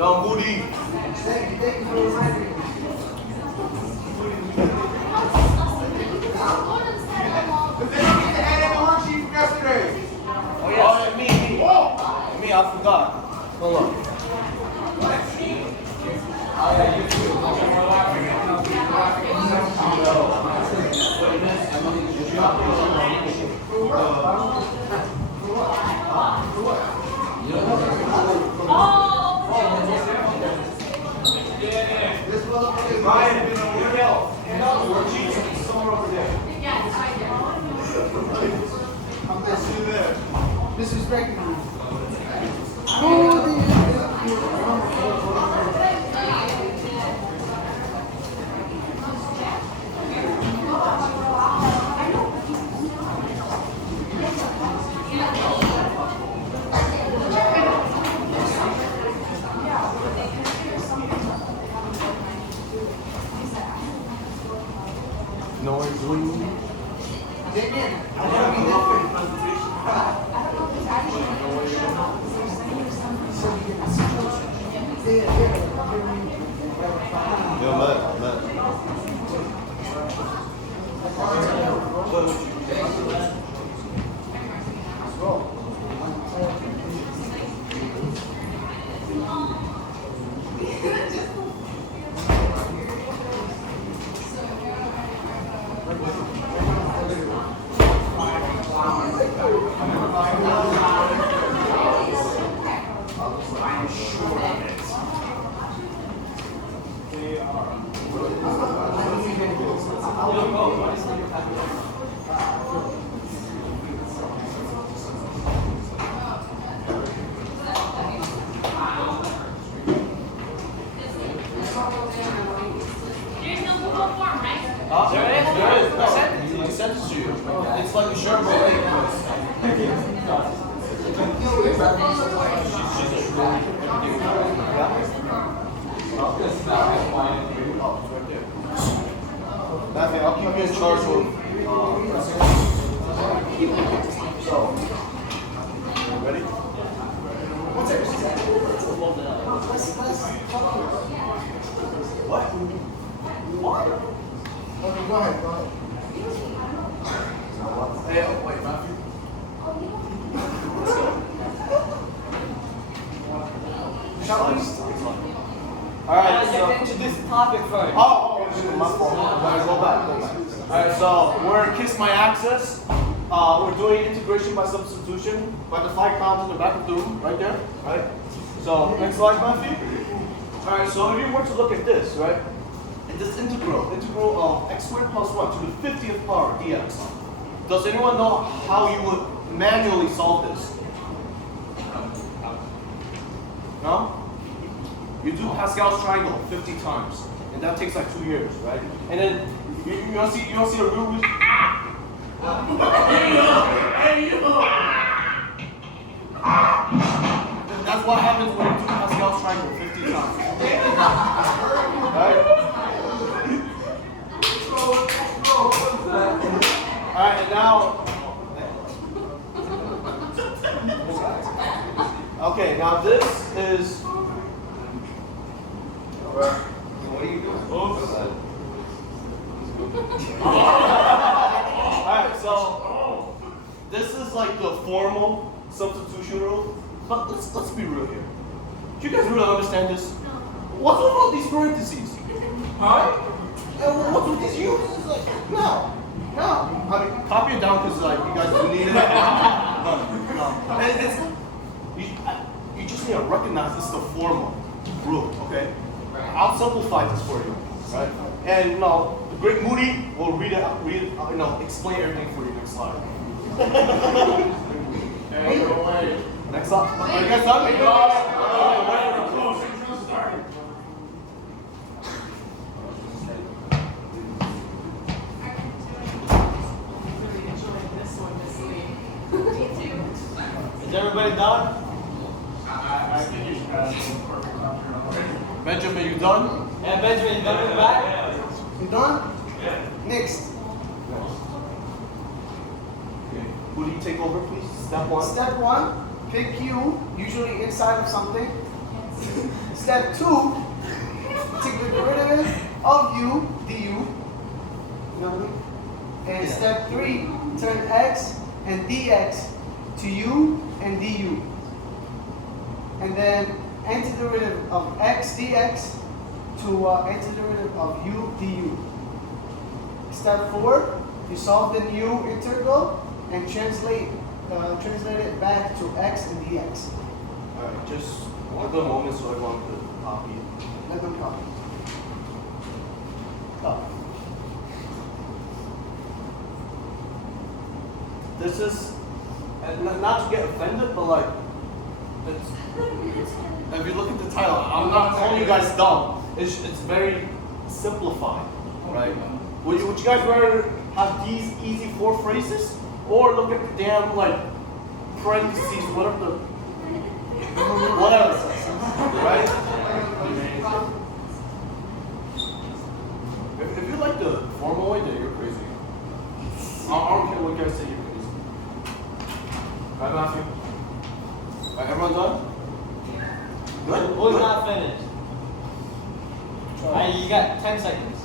Well, Moody. Thank you for reminding me. Oh, yeah, me, I forgot. Hold on. Disrespecting you. Noisily. Damien, I want to be different. Yeah, Matt. There is. I sent it to you. It's like a shirt, bro. Matthew, I'll keep you in charge of. So, ready? What? Okay, go ahead. Hey, wait, Matthew. Alright, so introduce the topic first. my fault. Guys, go back. Alright, so we're Kiss My Access. We're doing integration by substitution by the 5 columns in the back of Doom, right there. Right? So next slide, Matthew. Alright, so if you were to look at this, right? This integral of x squared plus 1 to the 50th power dx. Does anyone know how you would manually solve this? No? You do Pascal's triangle 50 times, and that takes like 2 years, right? And then you don't see a real reason. That's what happens when you do Pascal's triangle 50 times. Right? Alright, and now. Okay, now this is. What are you doing? Alright, so this is like the formal substitution rule. But let's be real here. Do you guys really understand this? What's with all these parentheses? Huh? And what's with these uses? Like, no. I mean, copy it down because like you guys do need it. No. And you just need to recognize this is the formal rule, okay? I'll simplify this for you, right? And the great Moody will read it, explain everything for you next slide. Next slide. Are you guys done? Is everybody done? I think you should have some perfect doctor. Benjamin, you done? Yeah, Benjamin, you done with that? You done? Yeah. Next. Okay. Who do you take over, please? Step 1. Step 1, pick Q, usually inside of something. Step 2, take the derivative of u du. You know what I mean? And step 3, turn x and dx to u and du. And then antiderivative of x dx to antiderivative of u du. Step 4, you solve the new integral and translate it back to x and dx. Alright, just one good moment so everyone could copy it. Let them copy. Oh. This is, and not to get offended, but like, it's, if you look at the title, I'm not calling you guys dumb. It's very simplified, right? Would you guys rather have these easy 4 phrases, or look at the damn like parentheses, whatever it says, right? If you like the formal way, then you're crazy. I don't care what you guys say, you're crazy. Right, Matthew? Right, everyone done? Good? Who's Good. not finished? Alright, you got 10 seconds.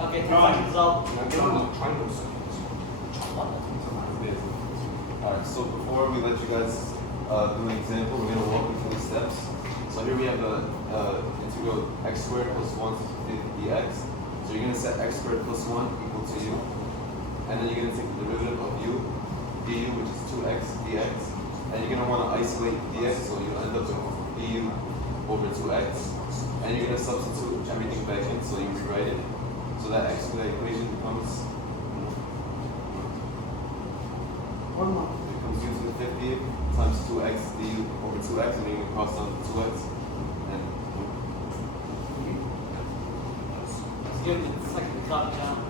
Okay, 10 seconds up. Now give them the triangle seconds. Alright, so before we let you guys do an example, we're going to walk you through the steps. So here we have the integral x squared plus 1 dx. So you're going to set x squared plus 1 equal to u. And then you're going to take the derivative of u du, which is 2x dx. And you're going to want to isolate dx, so you'll end up with du over 2x. And you're going to substitute everything back in, so you rewrite it. So that equation becomes One more. becomes u to the 50th times 2x du over 2x, and then you can cross out the 2x. And Let's give it a second to copy down.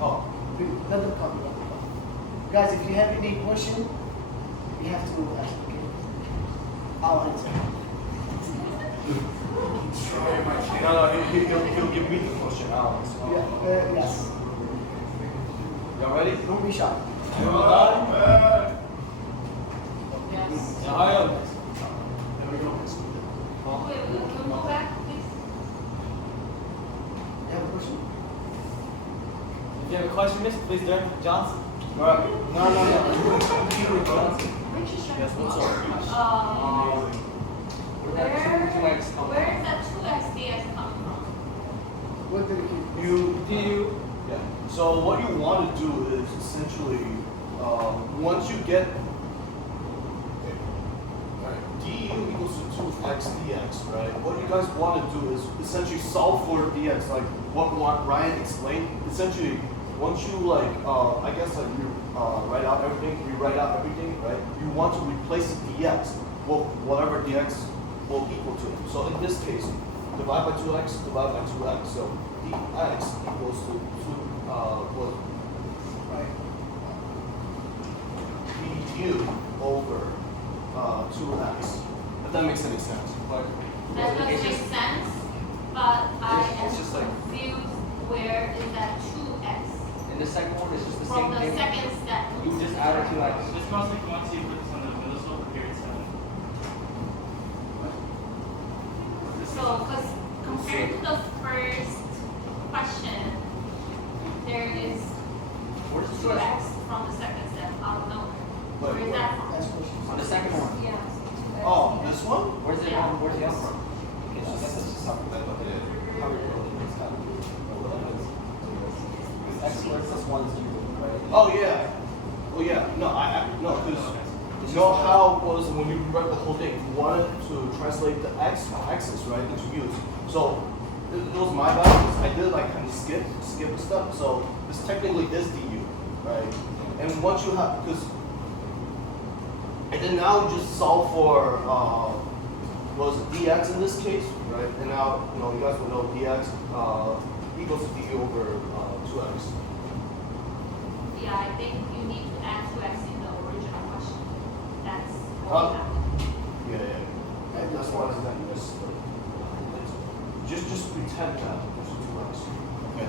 Oh, Let them copy. Guys, if you have any question, you have to ask. Okay? I'll answer. no, he'll give me the question, Alex. Yeah, yes. Y'all ready? Don't be shy. Everyone done? Now hurry up. There we go. Wait, we'll go back, please. You have a question? If you have a question, miss, please direct to Johnson. Alright. No. Yes, what's up? Where is that 2x dx come from? What did it keep? You, Du. yeah. So what you want to do is essentially, once you get du equals to 2x dx, right? What you guys want to do is essentially solve for dx, like what Ryan explained. Essentially, once you like, I guess like you rewrite out everything, right? You want to replace dx with whatever dx will equal to it. So in this case, divide by 2x, divide by 2x. So dx equals to what? Right. du over 2x. If that makes any sense. Like, That doesn't make sense, but I am it's just like- confused where is that 2x? And the second one is just the From same the thing. second step. You just added 2x. This must be once you put this on the middle school period 7. So, because compared to the first question, there is Where's the 2x from the second step out of nowhere. Where is that from? That's questions. On the second one. Yeah. oh, this one? Where's it Yeah. from? Where's it come from? Okay, so that's just how we X squared plus 1 is u, right? Oh yeah. Oh yeah. No, no, because you know how was when you rewrite the whole thing, you wanted to translate the axis right into u's. So it was my bad because I did like kind of skip a step. So this technically is du, right? And once you have and then now you just solve for what was it, dx in this case, right? And now you guys will know dx equals to du over 2x. Yeah, I think you need to add 2x in the original question. That's what happened. Yeah. And that's why that just pretend that there's 2x. Okay.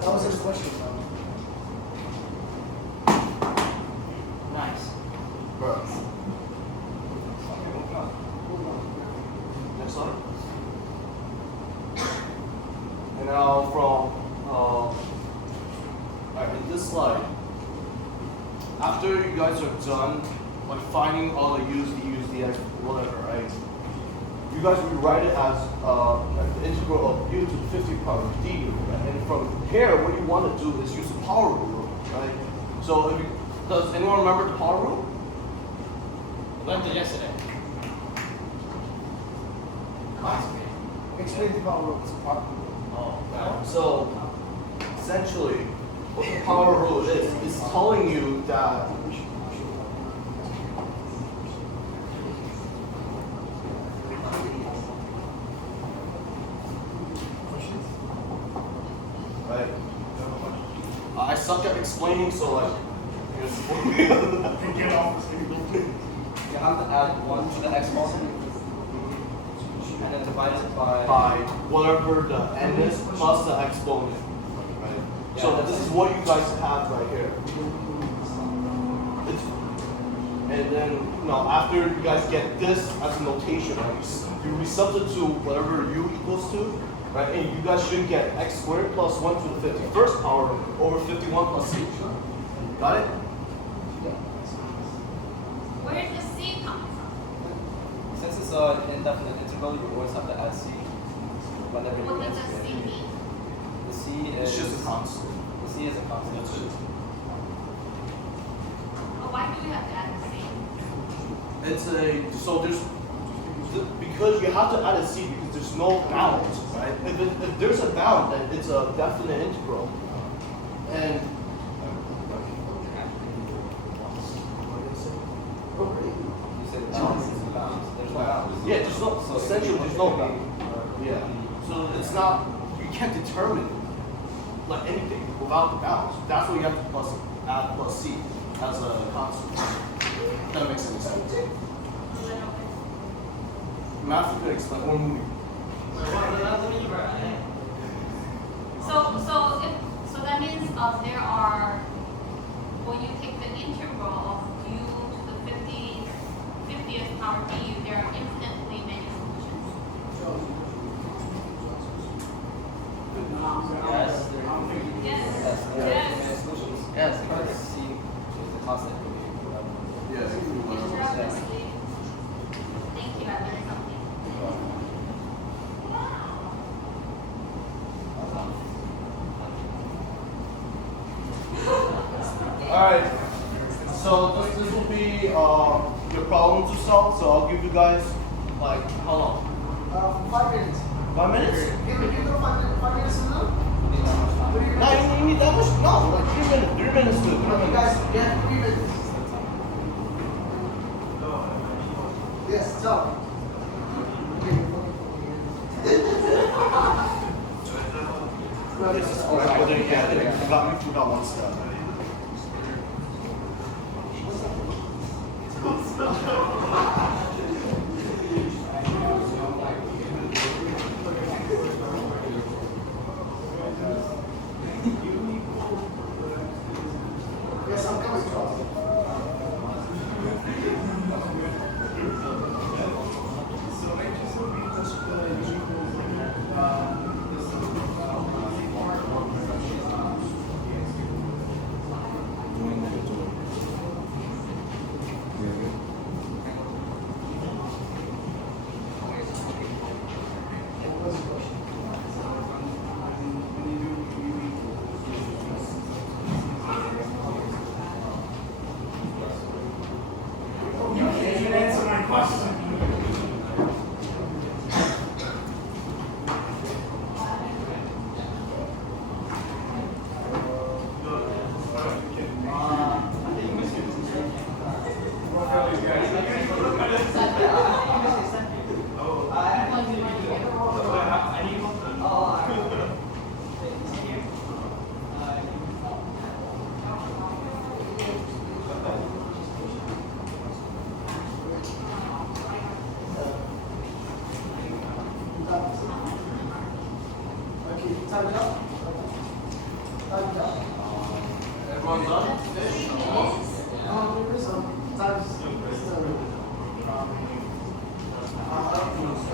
That was his question, though. Now from alright, in this slide, after you guys are done like finding all the u's, dx, whatever, right? You guys rewrite it as like the integral of u to the 50th power du, right? And from here, what you want to do is use the power rule, right? So if you, does anyone remember the power rule? We learned it yesterday. Explain the power rules. Oh, So essentially, what the power rule is telling you that right. I suck at explaining, so like. Get off the table. you have to add 1 to the exponent and then divide it By whatever the n is plus the exponent, right? So Yeah. this is what you guys have right here. And then, after you guys get this as a notation, right, you resubstitute whatever u equals to, right? And you guys should get x squared plus 1 to the 51st power over 51 plus c. Got it? Where did the C come from? Since it's an indefinite integral, you always have to add c whenever you What does answer the C it. mean? The c is It's just a constant. The c is a constant. That's it. Oh, why do we have to add the C? Because you have to add a c because there's no bound, right? If there's a bound, then it's a definite integral. And You said bounds. There's no bounds. yeah, there's no essentially there's no bound. Yeah. So it's not you can't determine like anything without the bounds. That's why you have to add plus c as a constant. That makes any sense. Math could explain or movie. So that means there are, when you take the integral of u to the 50th power du, there are infinitely many solutions. Yes. Yes. Yes. There are Yes. many solutions. Yes. Because c is the constant. Yeah. Obviously. Thank you, I learned something. Alright. So this will be your problem to solve. So I'll give you guys like how long? 5 minutes. 5 minutes? Give them 5 minutes to do? No, you need that much? No, like 3 minutes. 3 minutes to do. 3 You minutes. guys get 3 minutes. Yes, so. Yes, alright, well, then, yeah, you forgot one step. Yes, I'm coming. You can't answer my question. Okay, time it up. Time it up. Everyone done?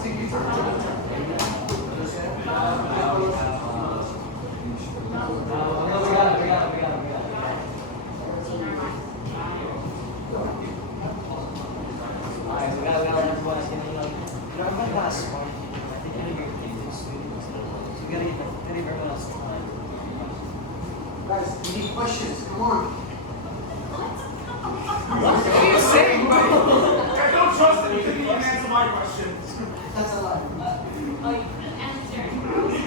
Take your turn. Guys, we need questions. Come on. What are you saying, buddy? I don't trust him. He didn't even answer my question. That's a lie. Oh, you couldn't answer Charles'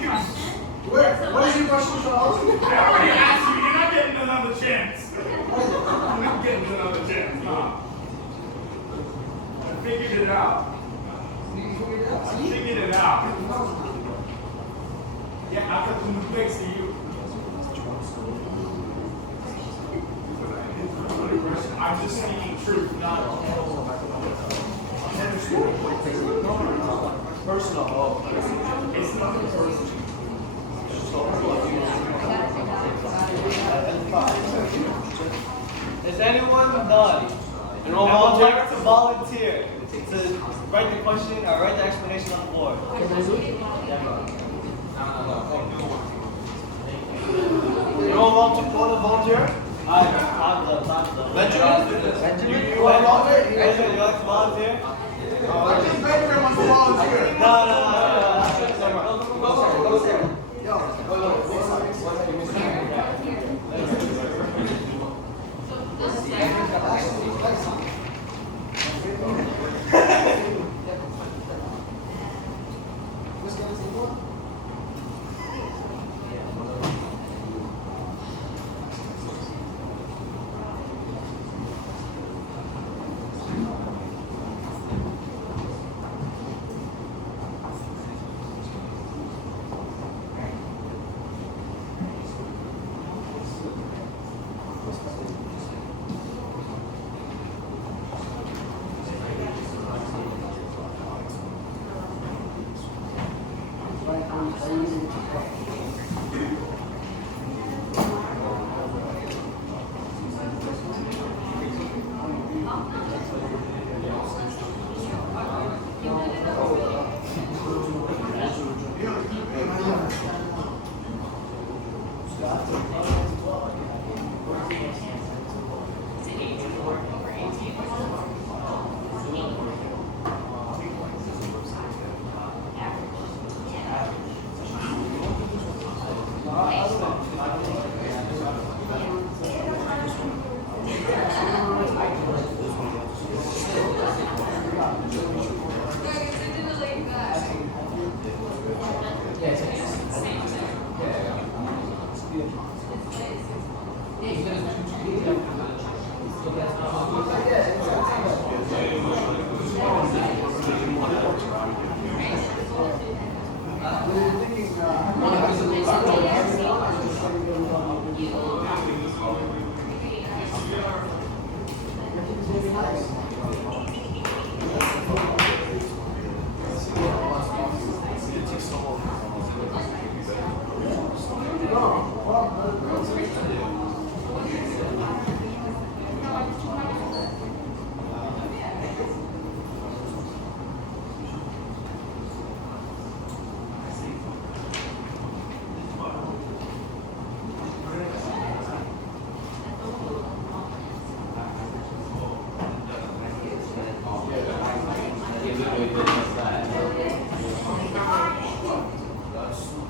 question? What is your question, Charles? I already asked you. You're not getting another chance. What is it? You're not getting another chance. Nah. I figured it out. You figured it out? I See? figured it out. No. Yeah, after the next to you. I'm just speaking truth, not Personal. Oh. it's nothing personal. Is anyone done? You know, I would like to volunteer to write the question or write the explanation on the board. You don't want to volunteer? I'm the. Benjamin? You want to volunteer? Benjamin, you like to volunteer? Benjamin wants to volunteer. No. Go there. Yo. So this is Let's get this one.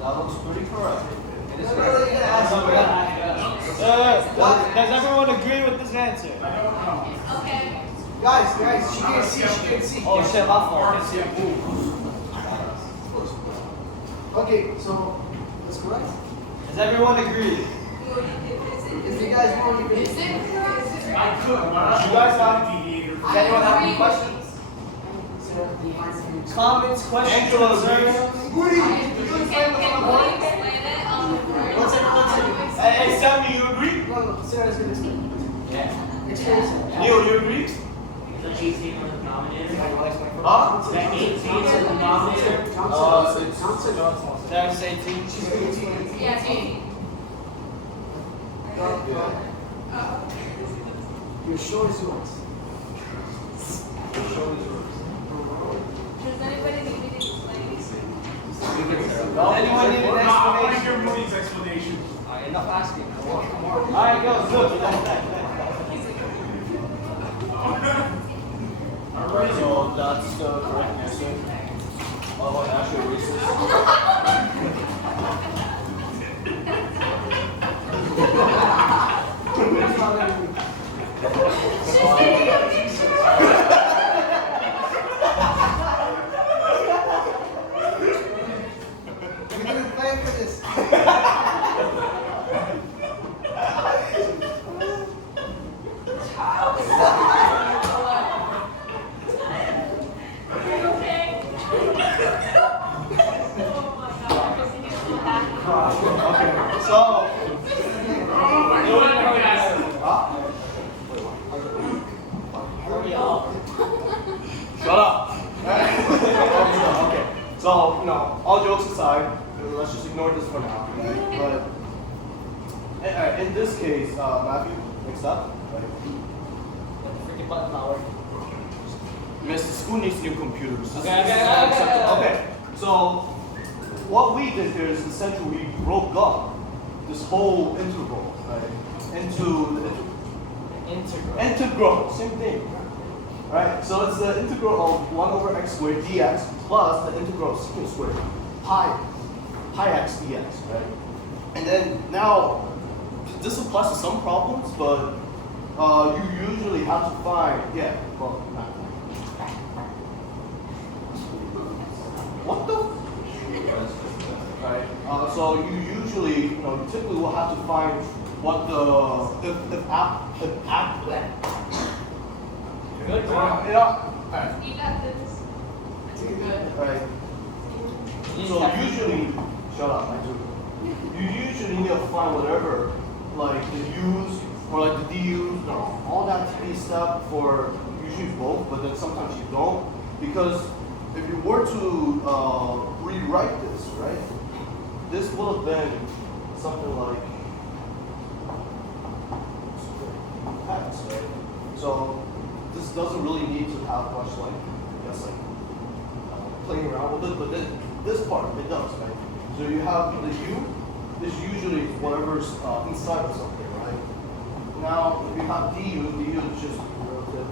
That looks pretty correct. Does everyone agree with this answer? okay. Guys, she can't see. Oh shit, my fault. Okay, so that's correct. Does everyone agree? If you guys want, you can. Is it correct? I could, but I You guys have- deviator. Does anyone have any questions? Comments, questions, concerns? Can we explain it on the board? What's it? Hey, Sammy, you agree? No, Sarah's gonna explain. Yeah. Explain it. Neil, you agree? The 18 was the denominator. Huh? The 18 was the denominator. Johnson. Sarah's 18. She's 18. Yeah, Jamie. Your show is yours. Does anybody need me to explain? Does anyone need an I want to explanation? hear Moody's explanation. Enough asking. Alright, go, look. So that's the correct answer. Oh, actually racist. waiting for this. Are you okay? Oh my god, Christine is so happy. Okay, so. Hurry up. Shut up. Okay. So, all jokes aside, let's just ignore this for now, right? But in this case, Matthew, next up, right? Freaking button power. Miss, the school needs new computers. Okay. Okay. So, what we did here is essentially we broke up this whole integral, right, into the integral, same thing. Right, so it's the integral of 1 over x squared dx plus the integral of secant squared pi x dx, right? And then now, this applies to some problems, but you usually have to find, not what the? Right, so you usually, you typically will have to find what Good Alright. You got this. Good. Right. So usually, shut up, I do. You usually need to find whatever, like the u's or like the du's, all that tedious stuff for usually both, but then sometimes you don't. Because if you were to rewrite this, right, this would have been something like x, right? So this doesn't really need to have much playing around with it, but then this part, it does, right? So you have the u, this usually is whatever's inside of something, right? Now, if you have du is just relative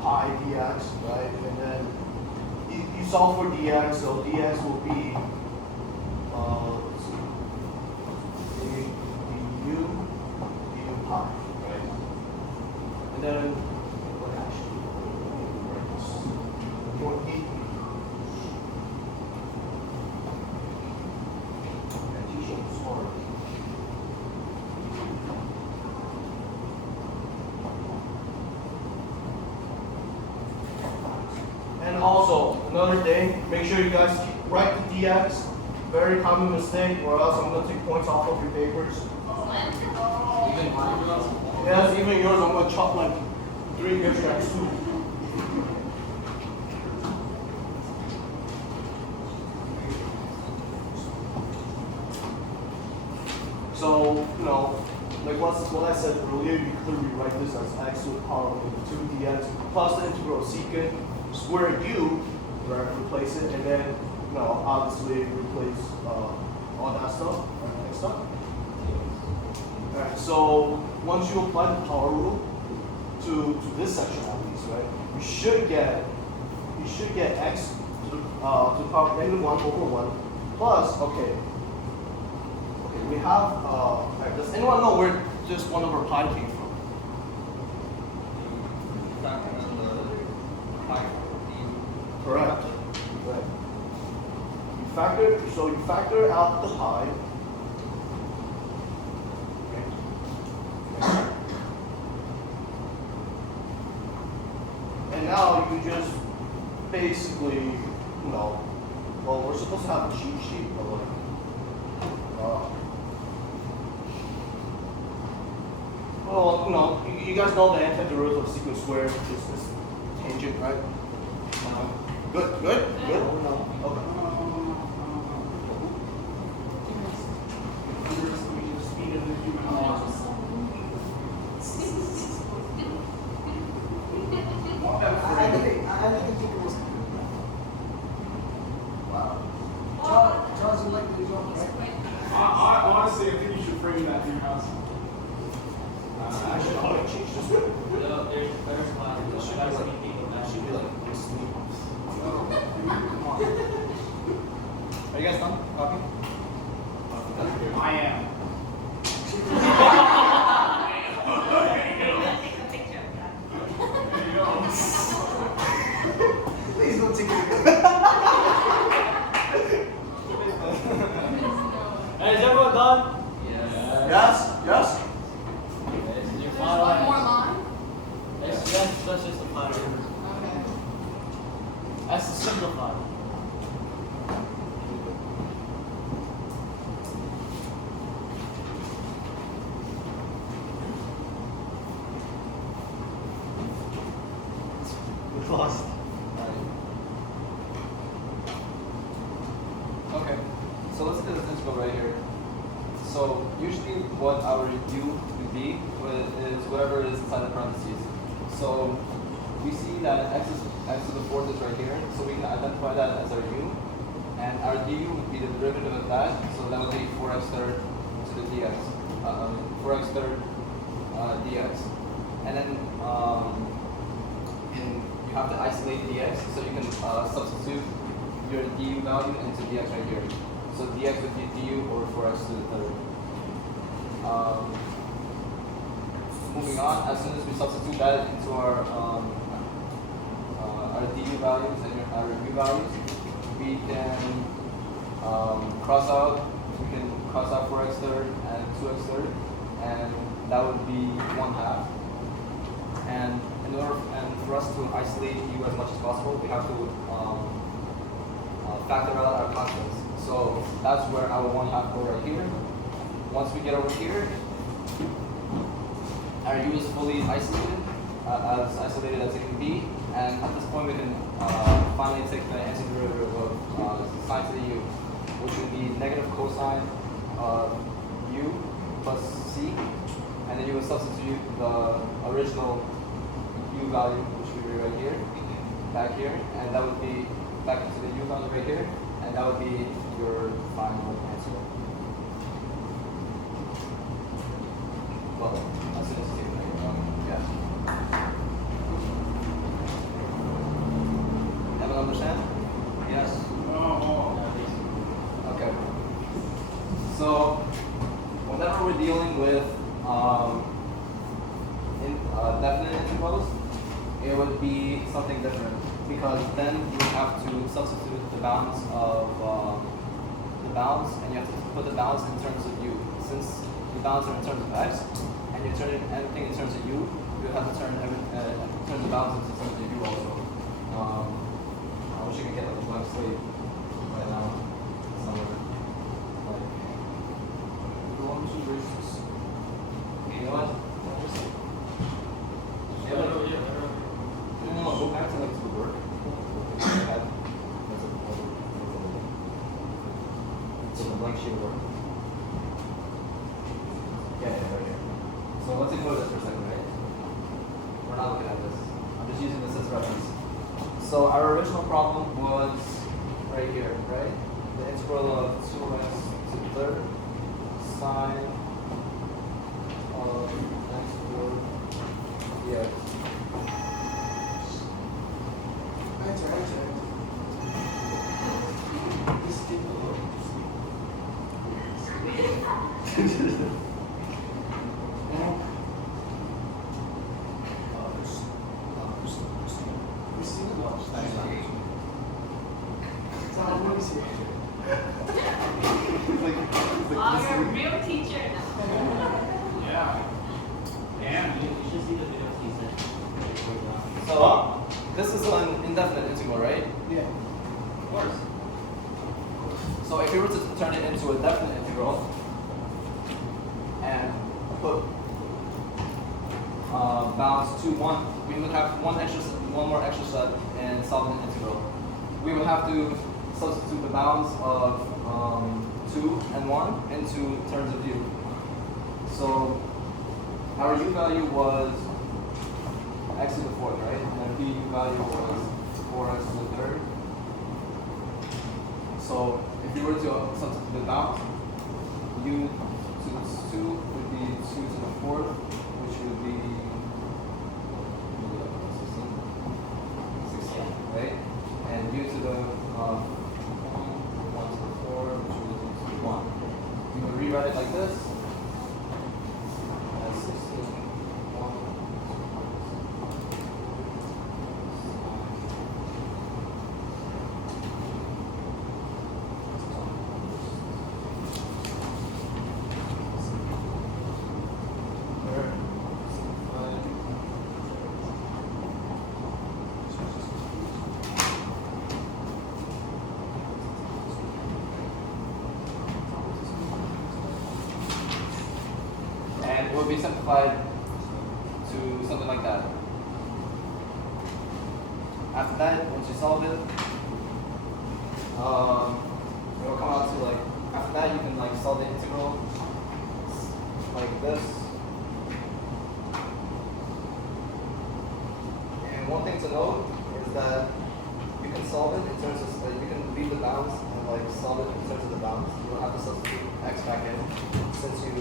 pi dx, right? And then you solve for dx, so dx will be, let's see, du pi, right? And then, and also, another thing, make sure you guys write the dx. Very common mistake, or else I'm going to take points off of your papers. Even mine. Yes, even yours, I'm going to chop like 3 extracts too. So, like what I said earlier, you could rewrite this as x to the power of 2 dx plus the integral of secant square u, right, replace it, and then, obviously replace all that stuff, right, next stuff. Alright, so once you apply the power rule to this section at least, right, you should get x to the power of -1 over 1 plus, okay, we have, does anyone know where this 1 over pi came from? Correct. Right. You factor out the pi. Okay. And now you just basically, well, we're supposed to have a cheat sheet, but like, well, you guys know the antiderivative of secant squared is this tangent, right? Good. Okay. Speed of the human heart. I think it was. Wow. Charles, you like the joke, right? Honestly, I think you should frame that in your house. I should probably change this one. No, there's one. This should be like this. Are you guys done? Copy? I am. Take a picture of that. There you go. Please don't take it. Yes? Yes? This is your There's final one more answer. line? That's just the final answer. Okay. That's the simplified. We lost. Okay, so let's do this integral right here. So usually what our u would be is whatever is inside the parentheses. So we see that x to the fourth is right here, so we can identify that as our u, and our du would be the derivative of that, so that would be 4x third to the dx, 4x third dx, and then you have to isolate dx, so you can substitute your du value into dx right here. So dx would be du over 4x to the third. Moving on, as soon as we substitute that into our du values and our u values, we can cross out 4x third and 2x third, and that would be 1/2. And for us to isolate u as much as possible, we have to factor out our constants. So that's where our 1/2 go right here. Once we get over here, our u is fully isolated, as isolated as it can be, and at this point we can finally take the antiderivative of sine to the u, which would be negative cosine of u plus c, and then you would substitute the original u value, which would be right here, back here, and that would be back into the u value right here, and that would be your final answer. Well, as soon as you take it, yeah. Everyone understand? Yes? Okay. So, whenever we're dealing with definite integrals, it would be something different, because then you would have to substitute the bounds of and you have to put the bounds in terms of u. Since the bounds are in terms of x, and you turn everything in terms of u, you have to turn the bounds into terms of u also. I wish you could get like a blank slate right now somewhere. Like, you know what? No, go back to like to the work. So the blank sheet of work. Yeah, right here. So let's ignore this for a second, right? We're not looking at this. I'm just using this as reference. So our original problem was right here, right? The integral of 2x to the third sine of x squared dx. Wow, you're a real teacher now. Yeah. And You should see the videos he sent. So this is an indefinite integral, right? Yeah. Of course. So if we were to turn it into a definite integral and put bounds to 1, we would have one more extra step in solving an integral. We would have to substitute the bounds of 2 and 1 into terms of u. So our u value was x to the fourth, right? And our du value was 4x to the third. So if you were to substitute the bounds, u to the 2 would be 2 to the fourth, which would be 16, right? And u to the 1 to the 4, which would be 1. You would rewrite it like this. As 16, 1. it will be simplified to something like that. After that, once you solve it, it will come out to like, after that you can like solve the integral like this. And one thing to note is that you can solve it in terms of, you can leave the bounds and like solve it in terms of the bounds. You don't have to substitute x back in since you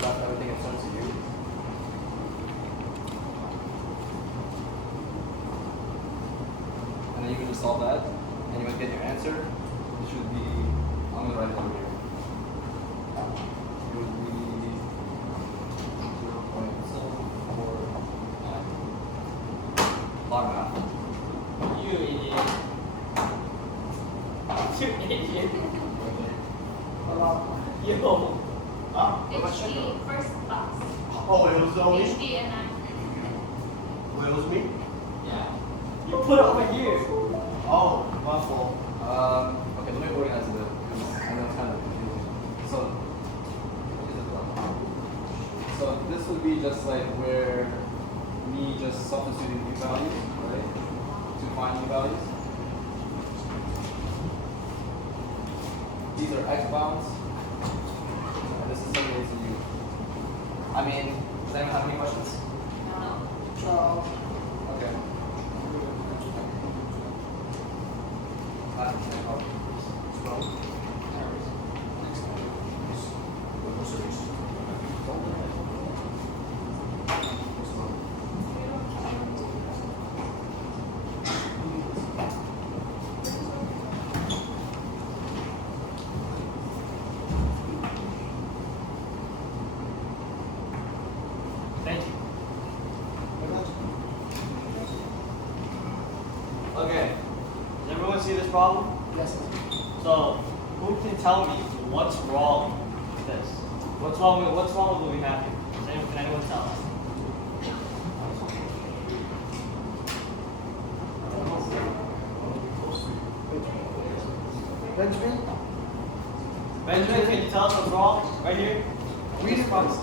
left everything in terms of u. And then you can just solve that, and you would get your answer. It should be, I'm gonna write it over here. It would be 0.749. Log math. You idiot. You idiot. Yo. HD first class. Oh, it was only. HD and I. Well, it was me. Yeah. You put it over here. Oh, my fault. Okay, let me organize it a bit, because I know it's kind of confusing. So this would be just like where me just substituting new values, right? To find new values. These are x bounds. And this is similar to u. I mean, does anyone have any questions? No. Okay. Thank you. Okay. Does everyone see this problem? Yes. So, who can tell me what's wrong with this? What's wrong with what we have here? Can anyone tell us? Benjamin? Benjamin, can you tell us what's wrong right here? Read it first.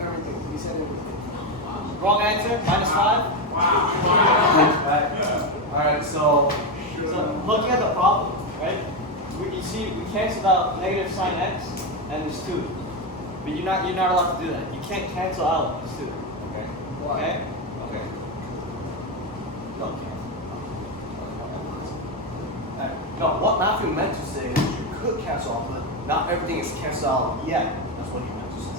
Everything. You said everything. Wrong answer, -5. Alright, so looking at the problem, right? You see, we canceled out negative sine x and this 2. But you're not allowed to do that. You can't cancel out this 2. Okay? Okay? Okay. No, you can't. Alright. No, what Matthew meant to say is you could cancel out, but not everything is canceled out yet. That's what he meant to say.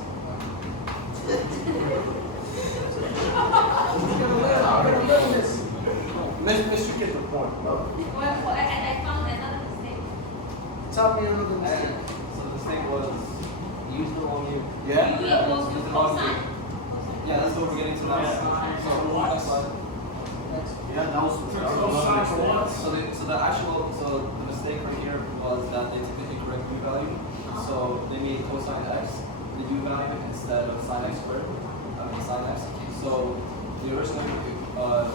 Mr. Get the point. Well, I found another mistake. Tell me another And mistake. so this thing was use the wrong u. Yeah? U equals to Use the wrong u. cosine. Yeah, that's what we're getting to now. Yeah. So next slide. Yeah, that was. So the actual mistake right here was that they took the incorrect u value. So they made cosine x the u value instead of sine x squared. Sine x. So the original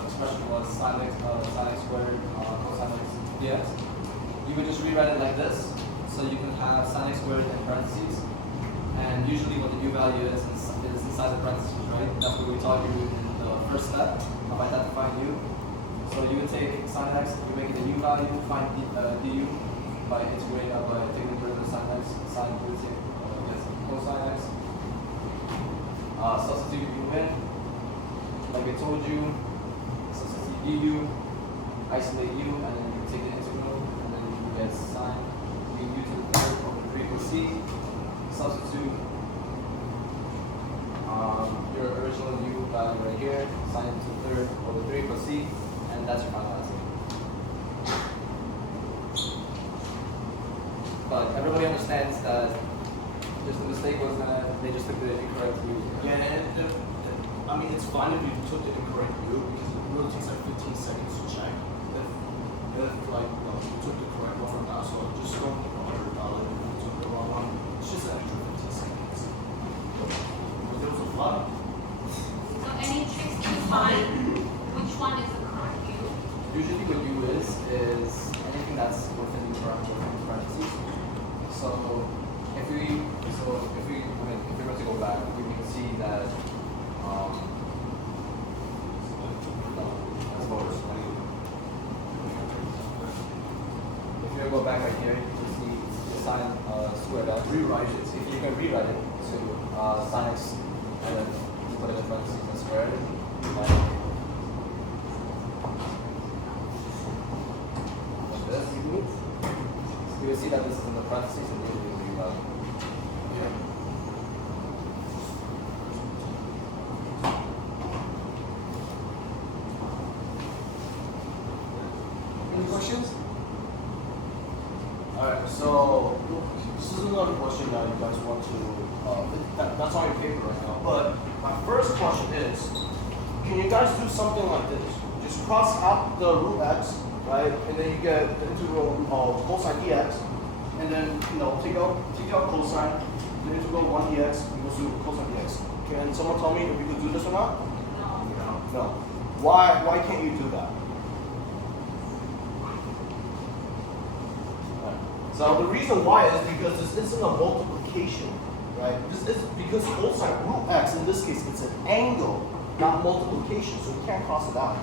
expression was sine x squared cosine x dx. You would just rewrite it like this. So you can have sine x squared in parentheses. And usually what the u value is inside the parentheses, right? That's what we taught you in the first step of identifying u. So you would take sine x, you make it a u value, find du by integrating by taking the derivative of sine x, sine cosine x. Substitute u in, like I told you, substitute du, isolate u, and then you take the integral, and then you get sine u to the third over 3 equals c. Substitute your original u value right here, sine to the third over 3 equals c, and that's your final answer. But everybody understands that just the mistake was that they just took the incorrect u. Yeah, and I mean, it's fine if you took the incorrect u because it really takes like 15 seconds to check if like you took the correct one or not. So just don't worry about it if you took the wrong one. It's just an extra 15 seconds. But there was a lot. So any tricks to find which one is the correct u? Usually what u is anything that's within the parentheses. So if we So if we were to go back, we can see that no, that's forward. If you go back right here, you can see the sign squared out. Rewrite it. If you can rewrite it to sin x and then put it in parentheses and square it. Like this. You will see that this is in the parentheses and this is the value. Any questions? Alright, so this is another question that you guys want to, that's on your paper right now. But my first question is, can you guys do something like this? Just cross out the root x, right? And then you get the integral of cosine dx. And then, take out cosine, the integral 1 dx equals to cosine dx. Can someone tell me if you could do this or not? No. Why can't you do that? So the reason why is because this isn't a multiplication, right? This is because cosine root x, in this case, it's an angle, not multiplication, so you can't cross it out.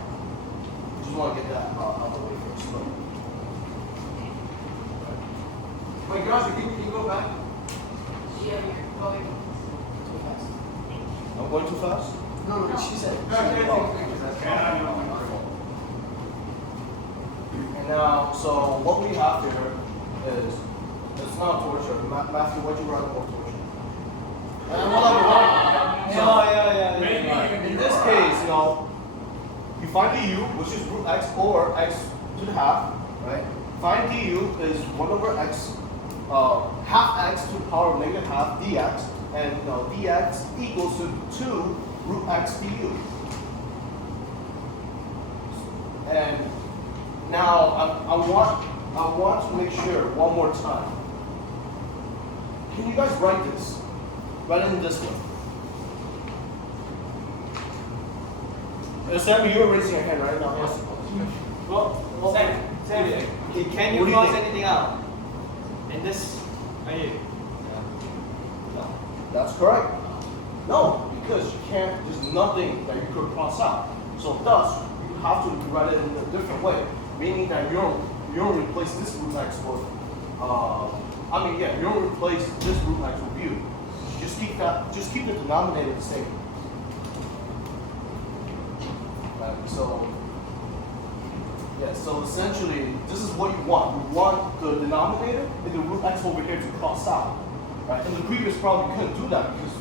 Just want to get that out of the way first. Wait, guys, can you go back? Yeah, you're going. Too fast. I'm going too fast? No, she said. And now, so what we have here is, it's not torture. Matthew, what do you rather more torture? In this case, you find du, which is root x or x to the half, right? Find du is 1 over x, half x to the power of negative half dx, and dx equals to 2 root x du. And now I want to make sure one more time. Can you guys write this? Write it in this way. Sammy, you're raising your hand right now. Yes. Well, Sam, can you What do you cross think? anything out? And this, are you? No. That's correct. No, because you can't. There's nothing that you could cross out. So thus, you have to write it in a different way, meaning that you don't replace this root x with. You don't replace this root x with u. Just keep the denominator the same. So essentially, this is what you want. You want the denominator and the root x over here to cross out, right? In the previous problem, you couldn't do that because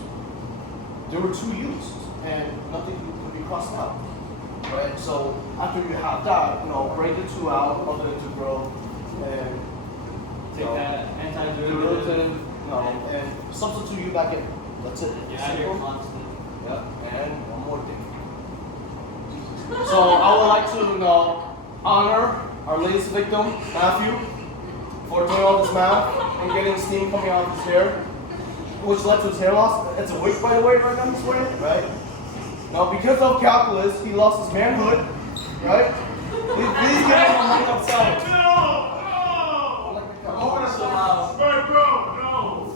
there were 2 u's and nothing could be crossed out, right? So after you have that, break the 2 out of the integral and Take that antiderivative. derivative, and substitute u back in. That's it. You have your Simple. constant. Yep. And one more thing. So I would like to honor our latest victim, Matthew, for doing all this math and getting steam coming out of his hair, which led to his hair loss. It's a wig, by the way, right now he's wearing, right? Now, because of calculus, he lost his manhood, right? Please give him a mic outside. No! Bro, no!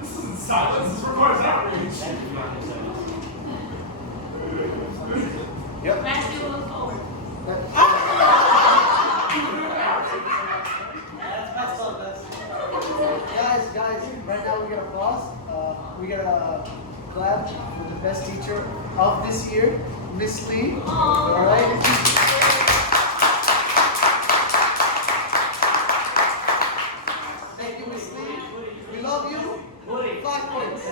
This isn't silence, this requires outrage. Yep. Matthew will go. Guys, right now we got applause. We got a clap for the best teacher of this year, Miss Lee. All right. Thank you, Miss Lee. We love you. 5 points.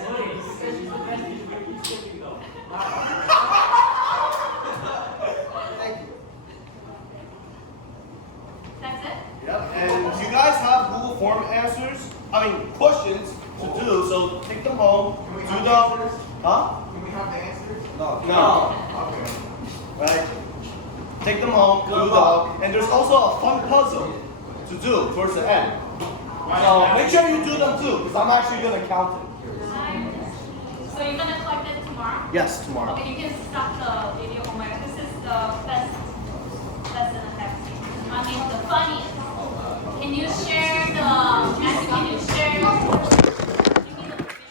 Thank you. That's it? Yep. And you guys have Google form answers, questions to do, so take them home. Can we Do have the, the answers? huh? Can we have the answers? No. Okay. Right? Take them home, do them, and there's also a fun puzzle to do towards the end. So make sure you do them too, because I'm actually going to count it. So you're gonna collect it tomorrow? Yes, tomorrow. Okay, you can stop the video on my. This is the best lesson I have seen. The funniest. Can you share the? Can you